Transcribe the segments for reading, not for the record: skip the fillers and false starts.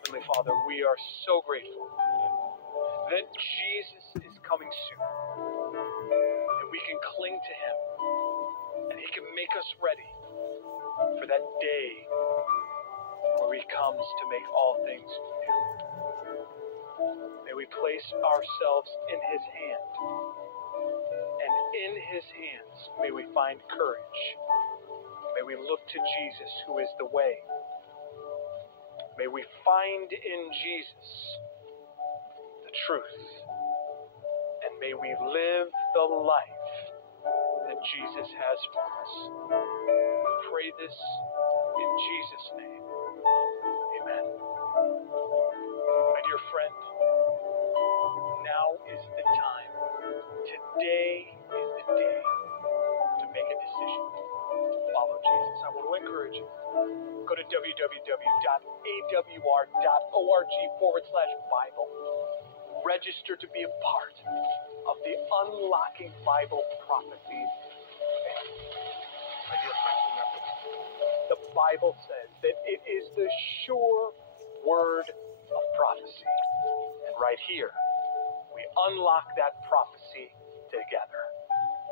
Heavenly Father, we are so grateful that Jesus is coming soon, that we can cling to Him, and He can make us ready for that day where He comes to make all things new. May we place ourselves in His hand, and in His hands may we find courage. May we look to Jesus, who is the way. May we find in Jesus the truth, and may we live the life that Jesus has for us. We pray this in Jesus' name. Amen. My dear friend, now is the time. Today is the day to make a decision to follow Jesus. I want to encourage you. Go to www.awr.org/Bible. Register to be a part of the Unlocking Bible Prophecies. My dear friends, remember, the Bible says that it is the sure word of prophecy. And right here, we unlock that prophecy together.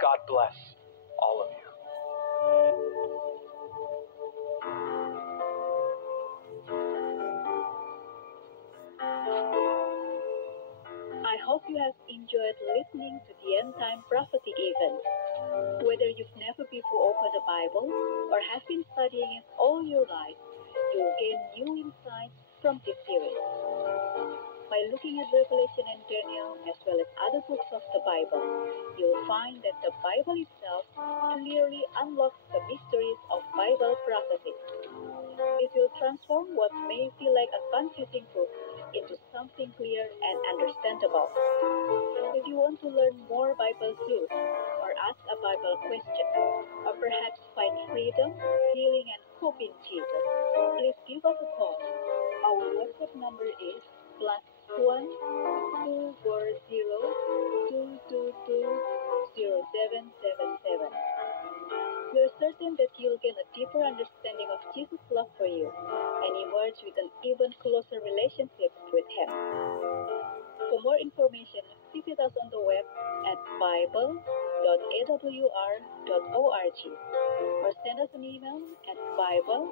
God bless all of you. I hope you have enjoyed listening to the End Time Prophecy event. Whether you've never before opened the Bible or have been studying it all your life, you'll gain new insights from this series. By looking at Revelation and Daniel, as well as other books of the Bible, you'll find that the Bible itself clearly unlocks the mysteries of Bible prophecy. It will transform what may feel like a confusing book into something clear and understandable. If you want to learn more Bible truths, or ask a Bible question, or perhaps find freedom, healing, and hope in Jesus, please give us a call. Our WhatsApp number is +1 240 222 0777. We're certain that you'll gain a deeper understanding of Jesus' love for you and emerge with an even closer relationship with Him. For more information, visit us on the web at bible.awr.org or send us an email at bible@awr.org.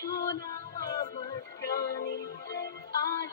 Shona, our Granny, our